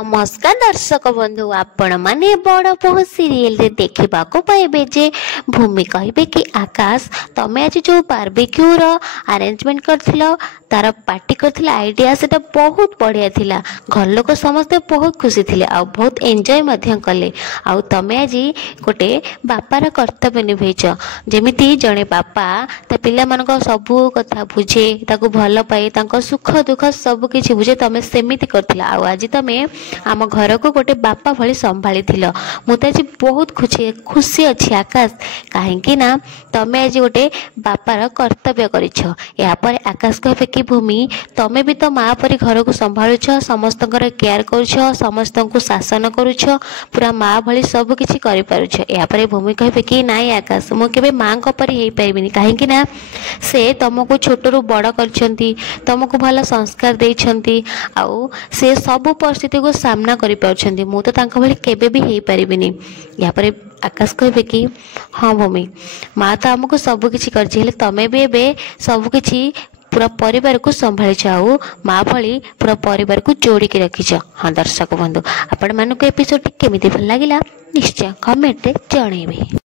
नमस्कार दर्शक बंधु आपण माने बड़ बहु सीरियल रे देखा पाइबे जे भूमि कहे कि आकाश तमें आज जो बारबिक्यू अरेंजमेंट कर तार पार्टी कर आइडिया से बहुत बढ़िया थिला। घर लोक समस्ते बहुत खुशी थे आ बहुत एंजॉय कले। आउ तमें आज गोटे बापार कर्तव्य निभेच जमीती जड़े बापा ता पिला मानक सबू कथा बुझे ताकू भल पाए सुख दुख सबकि बुझे तमें सेमिति करथिला। आउ आज तमें आम घर को गोटे बापा भली संभाली मु तो आज बहुत खुशी अच्छी आकाश कहीं ना तमें आज गोटे बापार कर्तव्य करिछ। या पर आकाश कहे कि भूमि तमें भी तो माँ परी घर को संभालुछ समस्त केयर करुछ समस्त को शासन करुछ पूरा माँ भली सब किछि करि पारुछ। या पर भूमि कहे कि नाई आकाश मु केबे माँ को परी हेई परिबिनी कहीं ना से तुमको छोटू बड़ करछंती तुमको भल संस्कार देइछंती आउ से सब परिस्थिति को सामना करि पारुछंती मु तो तांका भली केबे भी हेई परिबिनी। या पर आकाश कहे कि हाँ भूमि माँ तो आमको सबकि कर तमें भी एबे सबकि पूरा परिवार को संभाली आउ माँ भली पूरा परिवार को जोड़ी के रखीच। हाँ दर्शक बंधु आपण मानक एपिसोड केमिति भल लागिला निश्चय कमेंट रे जणेबे।